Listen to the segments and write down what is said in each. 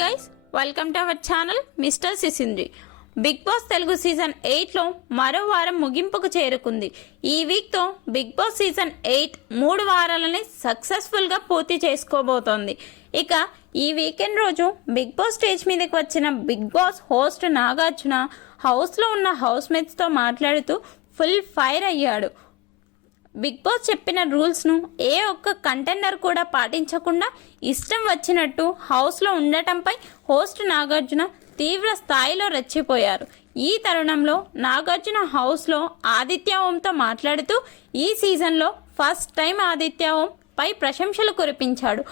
Guys, welcome to our channel mister Sisindri. Big boss Telugu season 8లో మరో వారం ముగింపుకు చేరుకుంది. ఈ వీక్తో బిగ్ బాస్ సీజన్ 8 3 వారాలని సక్సెస్ఫుల్గా పూర్తి చేసుకోబోతోంది. ఇక ఈ వీకెండ్ రోజు బిగ్ బాస్ స్టేజ్ మీదకి వచ్చిన బిగ్ బాస్ హోస్ట్ నాగార్జున హౌస్లో ఉన్న హౌస్ మేట్స్తో మాట్లాడుతూ ఫుల్ ఫైర్ అయ్యాడు. బిగ్ బాస్ చెప్పిన రూల్స్ను ఏ ఒక్క కంటెండర్ కూడా పాటించకుండా ఇష్టం వచ్చినట్టు హౌస్లో ఉండటంపై హోస్ట్ నాగార్జున తీవ్ర స్థాయిలో రెచ్చిపోయారు. ఈ తరుణంలో నాగార్జున హౌస్లో ఆదిత్య ఓంతో మాట్లాడుతూ ఈ సీజన్లో ఫస్ట్ టైం ఆదిత్య ఓం పై ప్రశంసలు కురిపించాడు.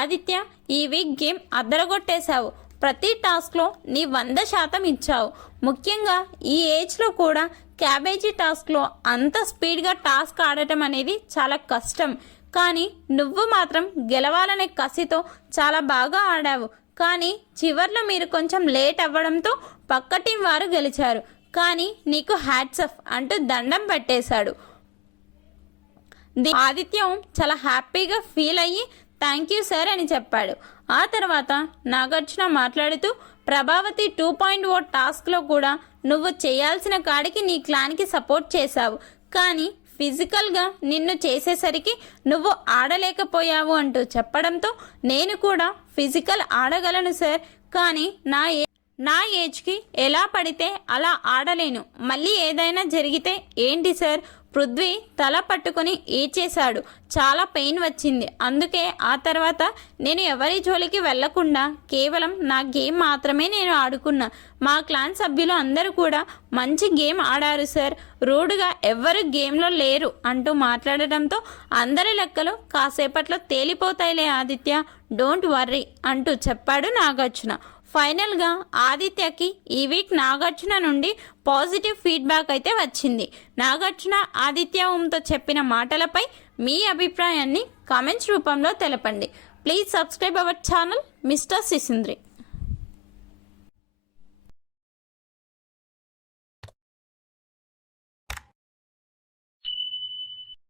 ఆదిత్య, ఈ వీక్ గేమ్ అద్దరగొట్టేశావు. ప్రతి టాస్క్లో నీ 100% ఇచ్చావు. ముఖ్యంగా ఈ ఏజ్లో కూడా క్యాబేజీ టాస్క్లో అంత స్పీడ్గా టాస్క్ ఆడటం అనేది చాలా కష్టం. కానీ నువ్వు మాత్రం గెలవాలనే కసితో చాలా బాగా ఆడావు. కానీ చివర్లో మీరు కొంచెం లేట్ అవ్వడంతో పక్క టీం వారు గెలిచారు. కానీ నీకు హ్యాట్స్ ఆఫ్ అంటూ దండం పెట్టేశాడు. ఆదిత్యం చాలా హ్యాపీగా ఫీల్ అయ్యి థ్యాంక్ యూ సార్ అని చెప్పాడు. ఆ తర్వాత నాగార్జున మాట్లాడుతూ ప్రభావతి 2.0 టాస్క్లో కూడా నువ్వు చేయాల్సిన కాడికి నీ క్లాన్కి సపోర్ట్ చేశావు. కానీ ఫిజికల్గా నిన్ను చేసేసరికి నువ్వు ఆడలేకపోయావు అంటూ చెప్పడంతో నేను కూడా ఫిజికల్ ఆడగలను సార్, కానీ నా ఏజ్కి ఎలా పడితే అలా ఆడలేను. మళ్ళీ ఏదైనా జరిగితే ఏంటి సార్? పృథ్వీ తల పట్టుకొని ఏడ్చేశాడు. చాలా పెయిన్ వచ్చింది. అందుకే ఆ తర్వాత నేను ఎవరి జోలికి వెళ్లకుండా కేవలం నా గేమ్ మాత్రమే నేను ఆడుకున్నా. మా క్లాన్ సభ్యులు అందరూ కూడా మంచి గేమ్ ఆడారు సార్, రూడ్గా ఎవ్వరు గేమ్లో లేరు అంటూ మాట్లాడడంతో అందరి లెక్కలు కాసేపట్లో తేలిపోతాయిలే ఆదిత్య, డోంట్ వర్రీ అంటూ చెప్పాడు నాగార్జున. ఫైనల్గా ఆదిత్యకి ఈ వీక్ నాగార్జున నుండి పాజిటివ్ ఫీడ్బ్యాక్ అయితే వచ్చింది. నాగార్జున ఆదిత్య ఓంతో చెప్పిన మాటలపై మీ అభిప్రాయాన్ని కామెంట్స్ రూపంలో తెలపండి. Please subscribe our channel mister సిసింద్రి.